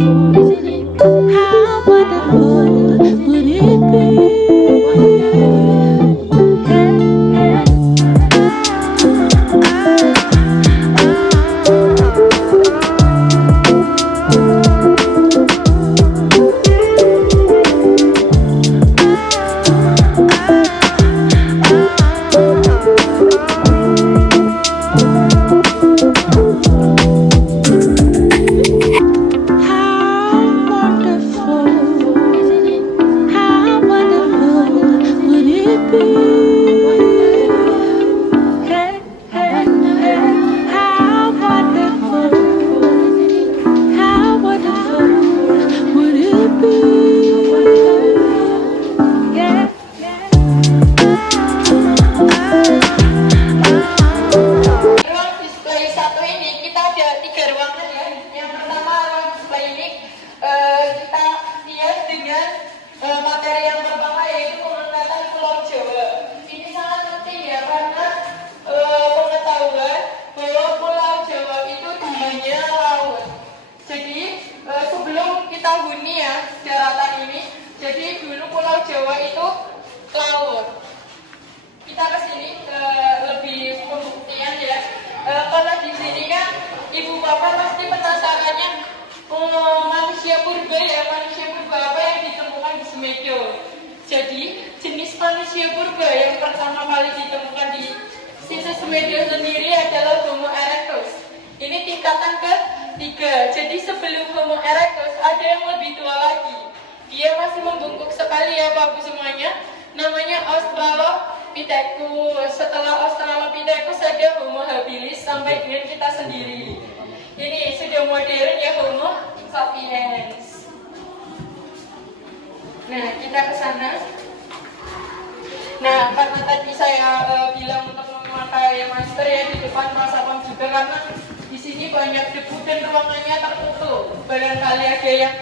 How wonderful would it be? How wonderful, how wonderful would it be? Hey, hey, hey, how wonderful, how wonderful would it be? Yeah, Ruang display satu ini kita ada 3 ruangan ya. Yang pertama ruang display ini kita lihat dengan materi yang pertama yaitu pementasan Pulau Jawa. Ini sangat penting ya karena pengetahuan bahwa Pulau Jawa itu namanya laut. Jadi sebelum kita huni ya daratan ini, jadi dulu Pulau Jawa itu laut. Kita ke sini lebih pembuktian ya. Kalau di sini kan ibu bapak pasti penasarannya manusia purba ya, manusia purba apa yang ditemukan di Semedo. Jadi jenis manusia purba yang pertama kali ditemukan di sisi Semedo sendiri adalah Homo erectus. Ini tingkatan ke-3. Jadi sebelum Homo erectus ada yang lebih tua lagi. Dia masih membungkuk sekali ya Bapak semuanya. Namanya Australopithecus. Setelah Australopithecus ada Homo habilis sampai dengan kita sendiri. Ini sudah modern ya Homo sapiens. Nah kita ke sana. Nah karena tadi saya bilang untuk memakai masker ya di depan pasapam juga karena di sini banyak debu dan ruangannya tertutup. Barangkali ada yang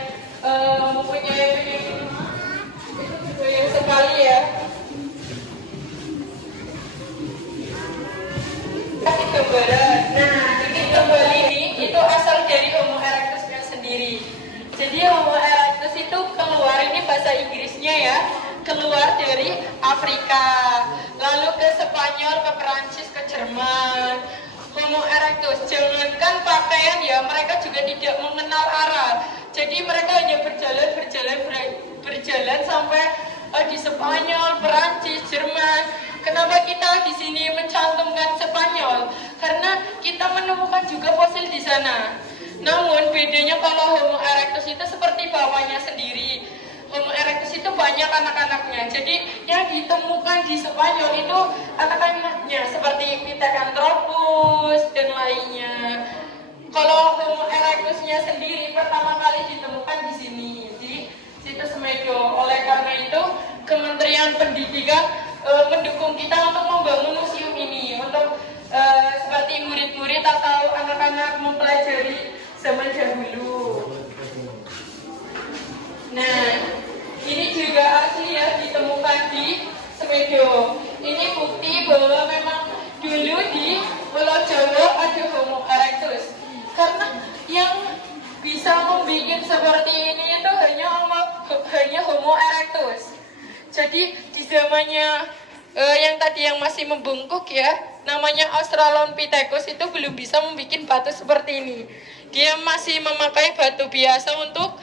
mempunyai penyakit itu berbahaya sekali ya. Kasih gambaran. Nah, ini gambar ini itu asal dari Homo erectusnya sendiri. Jadi Homo erectus itu keluar, ini bahasa Inggrisnya ya, keluar dari Afrika, lalu ke Spanyol, ke Perancis, ke Jerman. Homo erectus, jangankan pakaian ya, mereka juga tidak mengenal arah. Jadi mereka hanya berjalan sampai di Spanyol, Perancis, Jerman. Kenapa kita di sini mencantumkan Spanyol? Karena kita menemukan juga fosil di sana. Namun bedanya kalau Homo erectus itu seperti bapaknya sendiri. Homo erectus itu banyak anak-anaknya. Jadi yang ditemukan di Spanyol itu anak-anaknya seperti Pithecanthropus dan lainnya. Kalau Homo erectusnya sendiri pertama kali ditemukan di sini di situs Semedo. Oleh karena itu Kementerian Pendidikan mendukung kita untuk membangun museum ini untuk seperti murid-murid atau anak-anak mempelajari zaman dahulu. Nah, ini juga asli ya ditemukan di Semedo. Ini bukti bahwa memang dulu di Pulau Jawa ada Homo erectus. Karena yang bisa membuat seperti ini itu hanya Homo erectus. Jadi di zamannya yang tadi yang masih membungkuk ya, namanya Australopithecus itu belum bisa membuat batu seperti ini. Dia masih memakai batu biasa untuk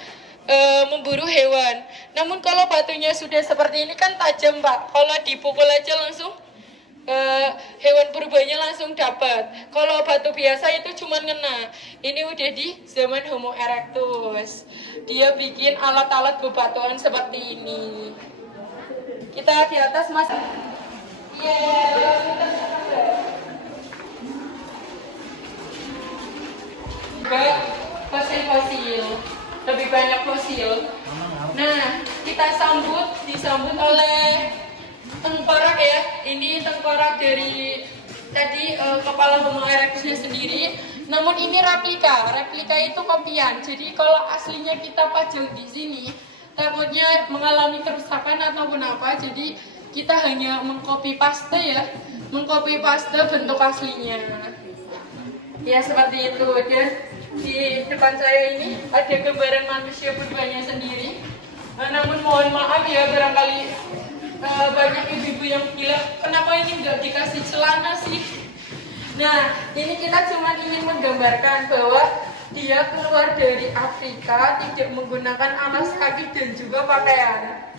memburu hewan. Namun kalau batunya sudah seperti ini kan tajam Pak. Kalau dipukul aja langsung hewan purbanya langsung dapat. Kalau batu biasa itu cuma ngena. Ini udah di zaman Homo erectus. Dia bikin alat-alat bebatuan seperti ini. Kita di atas Mas. Fosil-fosil, lebih banyak fosil. Nah, kita disambut oleh tengkorak ya. Ini tengkorak dari tadi kepala Homo erectusnya sendiri. Namun ini replika itu kopian. Jadi kalau aslinya kita pajang di sini, takutnya mengalami kerusakan ataupun apa. Jadi kita hanya mengcopy paste bentuk aslinya. Ya seperti itu. Dan di depan saya ini ada gambaran manusia purbanya sendiri. Namun mohon maaf ya, barangkali banyak ibu-ibu yang bilang kenapa ini nggak dikasih celana sih. Nah, ini kita cuma ingin menggambarkan bahwa dia keluar dari Afrika tidak menggunakan alas kaki dan juga pakaian.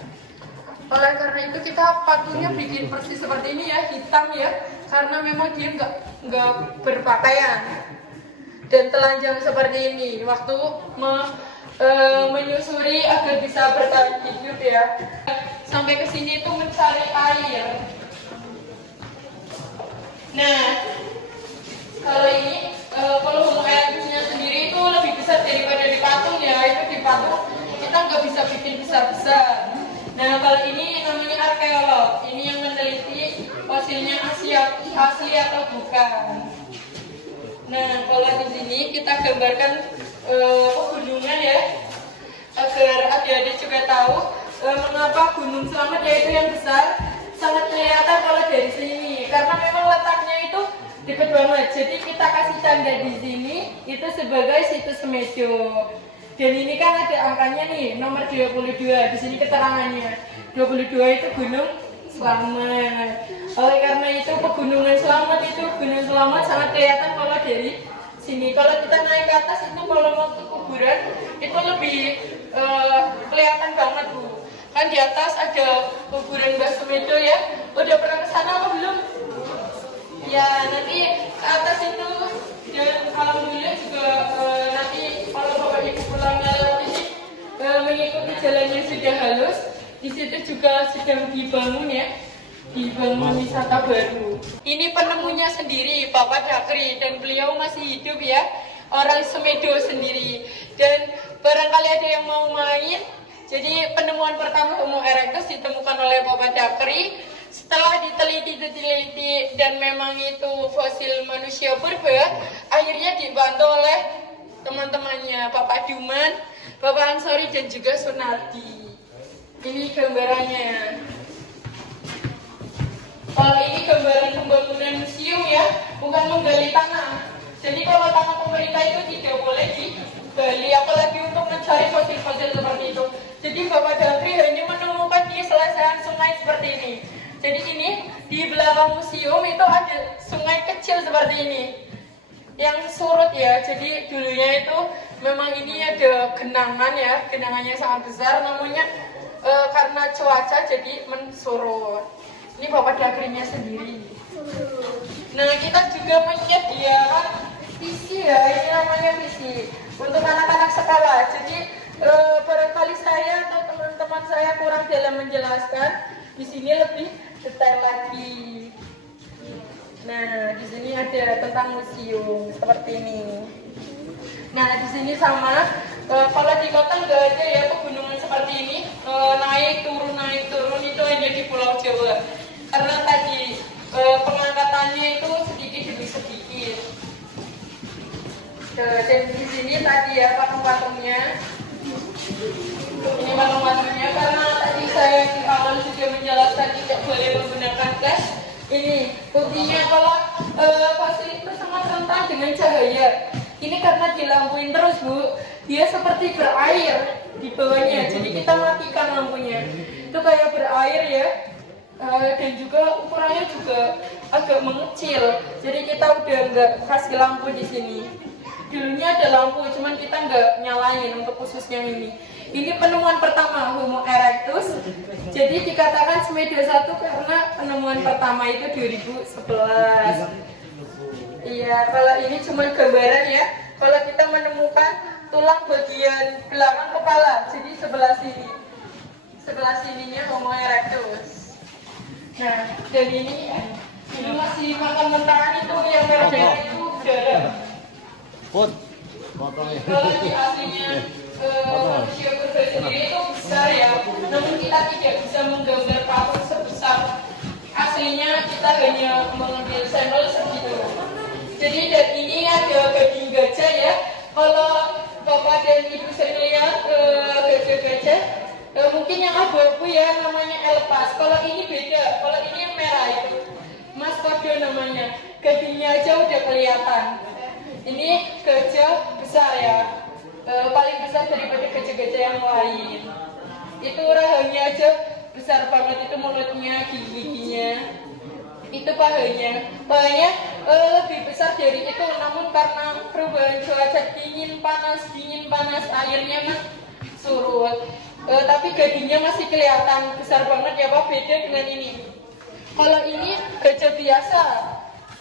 Oleh karena itu kita patutnya bikin persis seperti ini ya, hitam ya, karena memang dia nggak berpakaian dan telanjang seperti ini waktu menyusuri agar bisa bertahan hidup ya. Sampai ke sini itu mencari air. Nah, kalau ini kalau homo erectusnya sendiri itu lebih besar daripada di patung ya. Itu di patung kita nggak bisa bikin besar-besar. Nah, kalau ini namanya arkeolog. Ini yang meneliti fosilnya asli atau bukan. Nah, kalau di sini kita gambarkan pegunungan ya, agar adik-adik juga tahu mengapa Gunung Slamet yaitu yang besar sangat kelihatan kalau dari sini. Karena memang letaknya itu dekat banget. Jadi kita kasih tanda di sini itu sebagai situs Semedo. Dan ini kan ada angkanya nih, nomor 22. Di sini keterangannya. 22 itu Gunung Slamet. Oleh karena itu pegunungan Slamet itu Gunung Slamet sangat kelihatan kalau dari sini. Kalau kita naik ke atas itu kalau mau ke kuburan itu lebih kelihatan banget Bu. Kan di atas ada kuburan Mbah Semedo ya. Udah pernah ke sana apa belum? Ya, nanti ke atas itu dan alhamdulillah juga nanti kalau Bapak Ibu pulangnya lewat ini mengikuti jalan yang sudah halus. Di situ juga sedang dibangun ya, dibangun wisata baru. Ini penemunya sendiri Bapak Dakri dan beliau masih hidup ya, orang Semedo sendiri. Dan barangkali ada yang mau main. Jadi penemuan pertama Homo erectus ditemukan oleh Bapak Dakri. Setelah diteliti dan memang itu fosil manusia purba, akhirnya dibantu oleh teman-temannya Bapak Duman, Bapak Ansori dan juga Sunardi. Ini gambarannya. Kalau ini gambaran pembangunan museum ya, bukan menggali tanah. Jadi kalau tanah pemerintah itu tidak boleh digali, apalagi untuk mencari fosil-fosil seperti itu. Jadi Bapak Dakri hanya menemukan di selesaian sungai seperti ini. Jadi ini di belakang museum itu ada sungai kecil seperti ini yang surut ya. Jadi dulunya itu memang ini ada genangan ya, genangannya sangat besar, namanya karena cuaca jadi mensurut. Ini Bapak Dakrinya sendiri. Nah, kita juga menyediakan visi ya, ini namanya visi untuk anak-anak sekolah. Jadi barangkali saya atau teman-teman saya kurang dalam menjelaskan, di sini lebih detail lagi. Nah, di sini ada tentang museum seperti ini. Nah, di sini sama. Kalau di kota nggak ada ya pegunungan seperti ini. Naik turun itu hanya di Pulau Jawa. Karena tadi pengangkatannya itu sedikit demi sedikit. Dan di sini tadi ya patung-patungnya. Ini patung-patungnya karena tadi saya di awal juga menjelaskan tidak boleh menggunakan gas. Ini buktinya kalau fosil itu sangat rentan dengan cahaya. Ini karena dilampuin terus Bu, dia seperti berair di bawahnya. Jadi kita matikan lampunya. Itu kayak berair ya. Dan juga ukurannya juga agak mengecil. Jadi kita udah nggak kasih lampu di sini. Dulunya ada lampu, cuman kita nggak nyalain untuk khususnya ini. Ini penemuan pertama Homo erectus. Jadi dikatakan Semedo 1 karena penemuan pertama itu 2011. Iya, kalau ini cuma gambaran ya. Kalau kita menemukan tulang bagian belakang kepala, jadi sebelah sini. Sebelah sininya Homo erectus. Nah, dan ini masih makan mentahan itu yang merah itu darah. Put, potongnya. Kalau di aslinya manusia purba sendiri itu besar ya, namun kita tidak bisa menggambar patung sebesar aslinya. Kita hanya mengambil sampel segitu. Jadi dan ini ada gading gajah ya. Kalau Bapak dan Ibu sering lihat gajah-gajah, mungkin yang abu-abu ya namanya elpas. Kalau ini beda, kalau ini yang merah itu maskodo namanya. Gadingnya aja udah kelihatan. Ini gajah besar. besar ya, paling besar daripada gajah-gajah yang lain. Itu rahangnya aja besar banget, itu mulutnya, gigi-giginya, itu pahanya lebih besar dari itu, namun karena perubahan cuaca dingin panas, airnya kan surut. Tapi gadingnya masih kelihatan besar banget ya Pak, beda dengan ini. Kalau ini gajah biasa,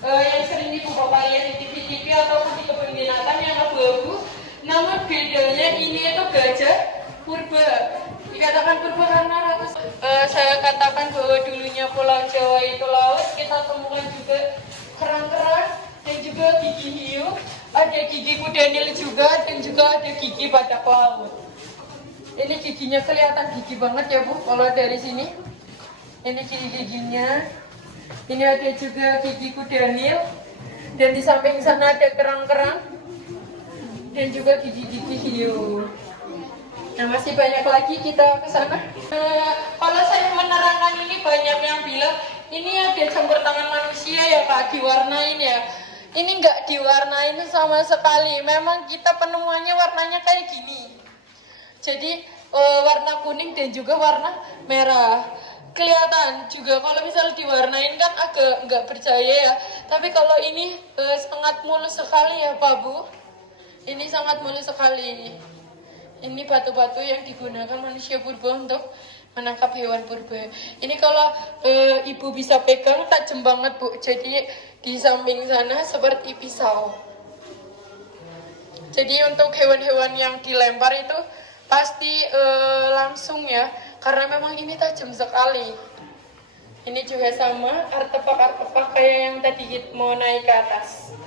yang sering ibu bapak lihat di TV-TV atau di kebun binatang yang abu-abu. Namun bedanya ini itu gajah purba. Dikatakan purba karena saya katakan bahwa dulunya Pulau Jawa itu laut. Kita temukan juga kerang-kerang dan juga gigi hiu. Ada gigi kuda nil juga dan juga ada gigi badak laut. Ini giginya kelihatan gigi banget ya Bu kalau dari sini. Ini gigi-giginya. Ini ada juga gigi kuda nil, dan di samping sana ada kerang-kerang dan juga gigi-gigi hiu. Nah masih banyak lagi kita ke sana. Kalau saya menerangkan ini banyak yang bilang ini ada campur tangan manusia ya Pak, diwarnain ya. Ini nggak diwarnain sama sekali. Memang kita penemuannya warnanya kayak gini. Jadi warna kuning dan juga warna merah. Kelihatan juga kalau misal diwarnain kan agak nggak percaya ya. Tapi kalau ini sangat mulus sekali ya Pak Bu. Ini sangat mulus sekali. Ini batu-batu yang digunakan manusia purba untuk menangkap hewan purba. Ini kalau ibu bisa pegang tajam banget Bu. Jadi di samping sana seperti pisau. Jadi untuk hewan-hewan yang dilempar itu pasti langsung ya, karena memang ini tajam sekali. Ini juga sama artefak-artefak kayak yang tadi mau naik ke atas.